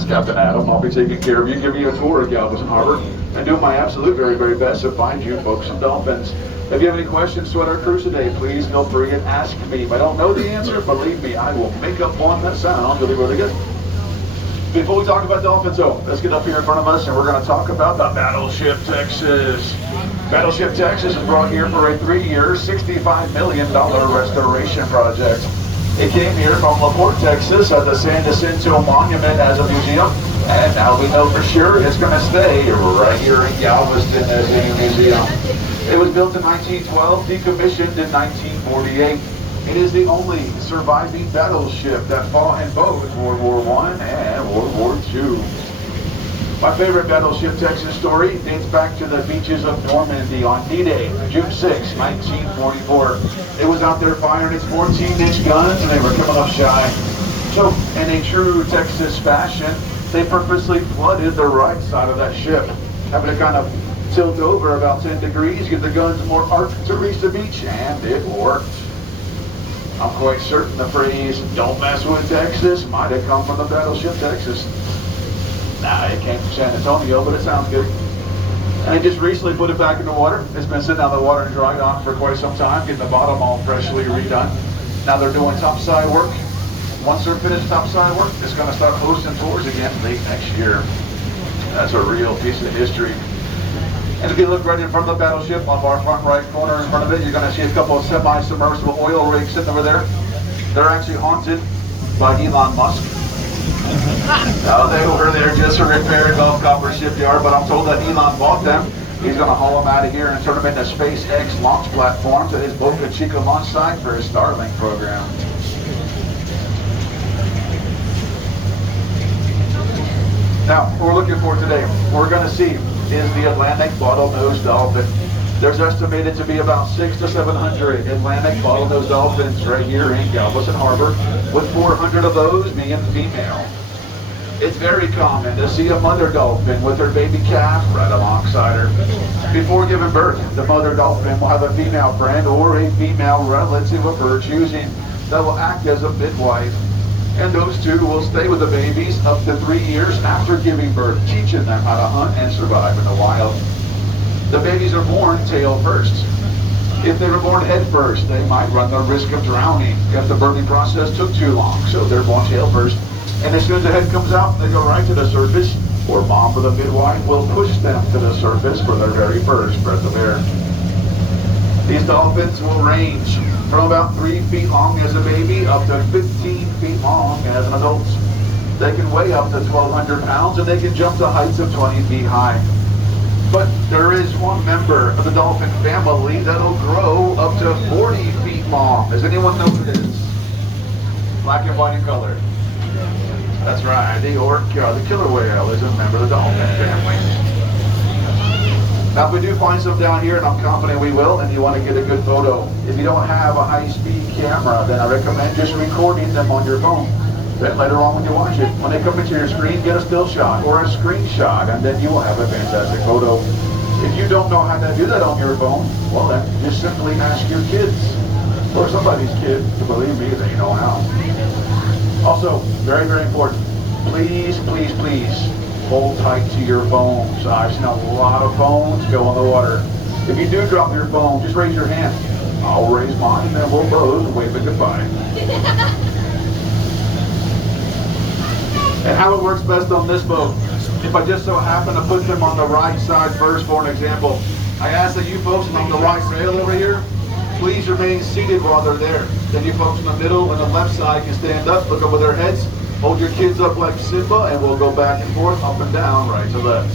is Captain Adam. I'll be taking care of you, giving you a tour of Galveston Harbor, and doing my absolute very, very best to find you folks some dolphins. If you have any questions to our cruise today, please feel free and ask me. If I don't know the answer, believe me, I will make up one that sounds really, really good. Before we talk about dolphins, though, let's get up here in front of us and we're going to talk about the Battleship Texas. Battleship Texas is brought here for a 3-year, $65 million restoration project. It came here from LaPorte, Texas at the San Jacinto Monument as a museum. And now we know for sure it's going to stay right here in Galveston as a museum. It was built in 1912, decommissioned in 1948. It is the only surviving battleship that fought in both World War I and World War II. My favorite Battleship Texas story dates back to the beaches of Normandy on D-Day, June 6, 1944. It was out there firing its 14-inch guns and they were coming up shy. So, in a true Texas fashion, they purposely flooded the right side of that ship, having to kind of tilt over about 10 degrees, get the guns more arc to reach the beach, and it worked. I'm quite certain the phrase, "don't mess with Texas," might have come from the Battleship Texas. Nah, it came from San Antonio, but it sounds good. And they just recently put it back in the water. It's been sitting out in the water and dry dock for quite some time, getting the bottom all freshly redone. Now they're doing topside work. Once they're finished topside work, it's going to start hosting tours again late next year. That's a real piece of history. And if you look right in front of the battleship, on our front right corner in front of it, you're going to see a couple of semi-submersible oil rigs sitting over there. They're actually haunted by Elon Musk. They were there just to repair Gulf Copper shipyard, but I'm told that Elon bought them. He's going to haul them out of here and turn them into SpaceX launch platforms at his Boca Chica launch site for his Starlink program. Now, what we're looking for today, we're going to see is the Atlantic bottlenose dolphin. There's estimated to be about 600 to 700 Atlantic bottlenose dolphins right here in Galveston Harbor, with 400 of those being female. It's very common to see a mother dolphin with her baby calf right alongside her. Before giving birth, the mother dolphin will have a female friend or a female relative of her choosing that will act as a midwife. And those two will stay with the babies up to 3 years after giving birth, teaching them how to hunt and survive in the wild. The babies are born tail first. If they were born head first, they might run the risk of drowning if the birthing process took too long, so they're born tail first. And as soon as the head comes out, they go right to the surface, or mom or the midwife will push them to the surface for their very first breath of air. These dolphins will range from about 3 feet long as a baby up to 15 feet long as an adult. They can weigh up to 1,200 pounds and they can jump to heights of 20 feet high. But there is one member of the dolphin family that'll grow up to 40 feet long. Does anyone know who it is? Black and white in color. That's right, the orca, the killer whale, is a member of the dolphin family. Now, if we do find some down here, and I'm confident we will, and you want to get a good photo, if you don't have a high-speed camera, then I recommend just recording them on your phone. Then later on when you watch it, when they come into your screen, get a still shot or a screenshot, and then you will have a fantastic photo. If you don't know how to do that on your phone, well then, just simply ask your kids, or somebody's kid, to believe me, they know how. Also, very, very important, please, please, please, hold tight to your phones. I've seen a lot of phones go in the water. If you do drop your phone, just raise your hand. I'll raise mine, and then we'll both wave a goodbye. And how it works best on this boat, if I just so happen to put them on the right side first for an example, I ask that you folks on the right rail over here, please remain seated while they're there. Then you folks in the middle and the left side can stand up, look over their heads, hold your kids up like Simba, and we'll go back and forth, up and down, right to left.